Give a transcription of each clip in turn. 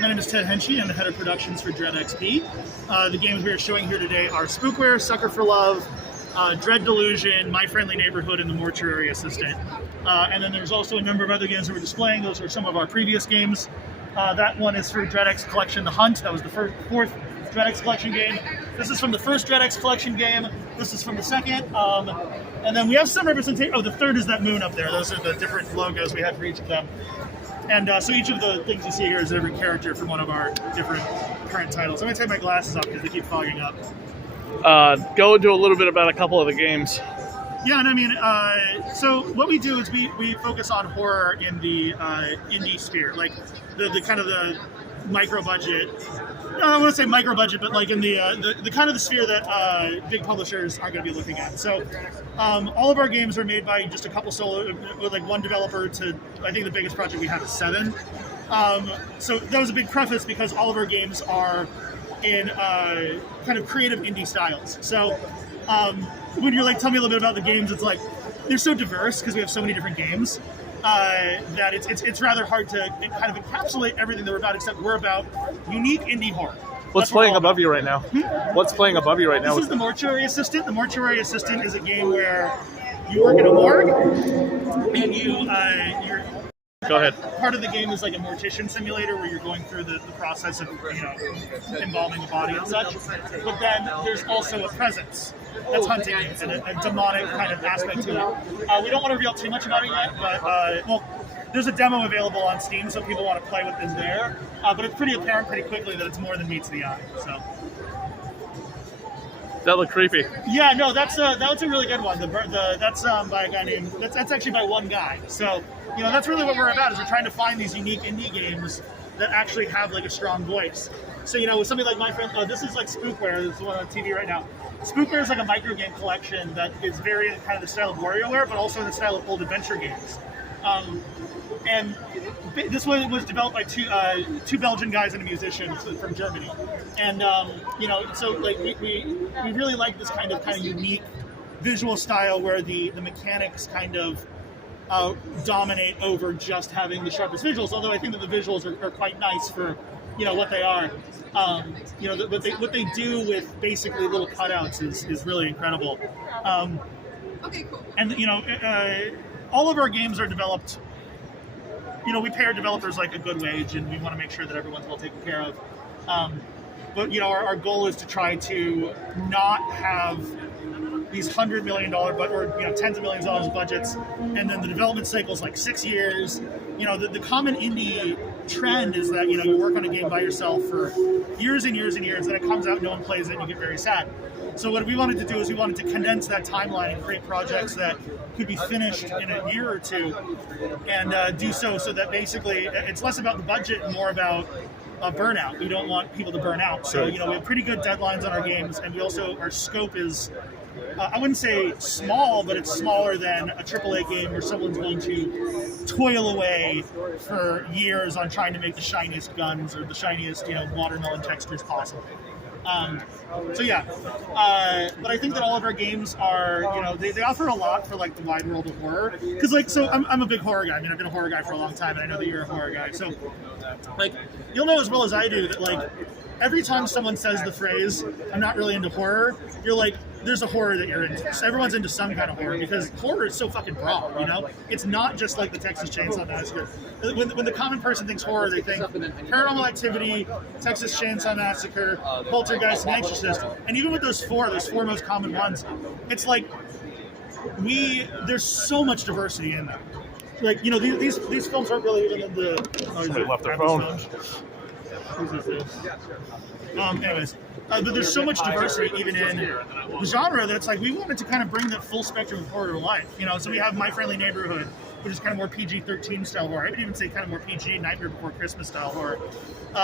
My name is Ted Henchy. I'm the head of productions for Dread XP. The games we are showing here today are Spoofer, Sucker for Love, Dread Delusion, My Friendly Neighborhood, and the Mortuary Assistant. And then there's also a number of other games that we're displaying. Those are some of our previous games. That one is for Dread X Collection The Hunt. That was the fourth Dread X Collection game. This is from the first Dread X Collection game. This is from the second. And then we have some representation. Oh, the third is that moon up there. Those are the different logos we had for each of them. And so each of the things you see here is every character from one of our different current titles. I'm going to take my glasses off because they keep fogging up. Go into a little bit about a couple of the games. Yeah, and I mean, so what we do is we focus on horror in the indie sphere, like the kind of the micro budget. I don't want to say micro budget, but like in the kind of the sphere that big publishers aren't going to be looking at. So all of our games are made by just a couple solo, with like one developer to, I think the biggest project we have is 7. So that was a big preface because all of our games are in kind of creative indie styles. So when you're like, tell me a little bit about the games, it's like, they're so diverse because we have so many different games that it's rather hard to kind of encapsulate everything that we're about, except we're about unique indie horror. What's playing above you right now? What's playing above you right now? This is the Mortuary Assistant. The Mortuary Assistant is a game where you work in a morgue and you're Go ahead. Part of the game is like a mortician simulator where you're going through the process of embalming a body and such. But then there's also a presence that's hunting you and a demonic kind of aspect to it. We don't want to reveal too much about it yet, but well, there's a demo available on Steam, so if people want to play with this there. But it's pretty apparent pretty quickly that it's more than meets the eye. So. That looked creepy. Yeah, no, that's a really good one. That's by a guy named that's actually by one guy. So that's really what we're about. Is we're trying to find these unique indie games that actually have like a strong voice. So with something like my friend, this is like Spoofer. This is one on TV right now. Spoofer is like a micro game collection that is very in kind of the style of WarioWare, but also in the style of old adventure games. And this one was developed by two Belgian guys and a musician from Germany, and so like we really like this kind of unique visual style where the mechanics kind of dominate over just having the sharpest visuals. Although I think that the visuals are quite nice for what they are. What they do with basically little cutouts is really incredible. Okay, cool. And all of our games are developed. We pay our developers like a good wage, and we want to make sure that everyone's well taken care of. But our goal is to try to not have these $100 million or tens of millions of dollars budgets, and then the development cycle is like 6 years. The common indie trend is that you work on a game by yourself for years and years and years, and it comes out, no one plays it, and you get very sad. So what we wanted to do is we wanted to condense that timeline and create projects that could be finished in a year or two, and do so that basically it's less about the budget and more about burnout. We don't want people to burn out. So we have pretty good deadlines on our games, and we also, our scope is I wouldn't say small, but it's smaller than a AAA game where someone's going to toil away for years on trying to make the shiniest guns or the shiniest watermelon textures possible. But I think that all of our games are, they offer a lot for like the wide world of horror. Because I'm a big horror guy. I mean, I've been a horror guy for a long time, and I know that you're a horror guy. So, you'll know as well as I do that every time someone says the phrase, "I'm not really into horror," you're like, there's a horror that you're into. So everyone's into some kind of horror because horror is so fucking broad, It's not just like the Texas Chainsaw Massacre. When the common person thinks horror, they think Paranormal Activity, Texas Chainsaw Massacre, Poltergeist, and Exorcist. And even with those four most common ones, it's like there's so much diversity in them. These films aren't really even in the... Oh, they left their phone. Anyways, but there's so much diversity even in the genre that it's like we wanted to kind of bring that full spectrum of horror to life. So we have My Friendly Neighborhood, which is kind of more PG-13 style horror. I would even say kind of more PG, Nightmare Before Christmas style horror.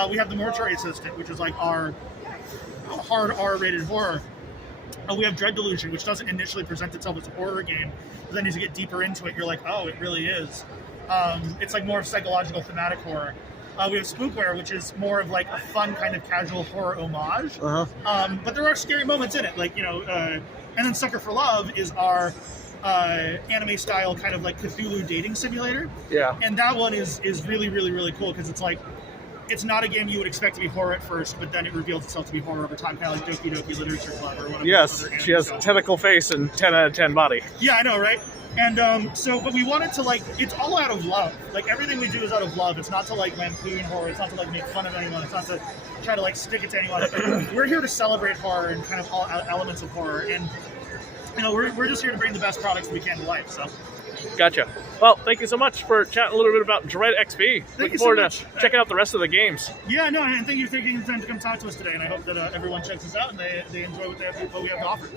We have the Mortuary Assistant, which is like our hard R-rated horror. We have Dread Delusion, which doesn't initially present itself as a horror game, but then as you get deeper into it, you're like, oh, it really is. It's like more of psychological thematic horror. We have Spoofer, which is more of like a fun kind of casual horror homage. But there are scary moments in it, and then Sucker for Love is our anime style kind of like Cthulhu dating simulator. Yeah. And that one is really, really, really cool because it's like it's not a game you would expect to be horror at first, but then it reveals itself to be horror over time, kind of like Doki Doki Literature Club or whatever. Yes, she has a tentacle face and 10 out of 10 body. Yeah, I know, right? And but we wanted to it's all out of love. Like everything we do is out of love. It's not to lampoon horror. It's not to make fun of anyone. It's not to try to stick it to anyone. We're here to celebrate horror and kind of all elements of horror. And we're just here to bring the best products we can to life. So. Gotcha. Well, thank you so much for chatting a little bit about Dread XP. Looking forward to checking out the rest of the games. Yeah, no, and thank you for taking the time to come talk to us today. And I hope that everyone checks us out and they enjoy what we have to offer.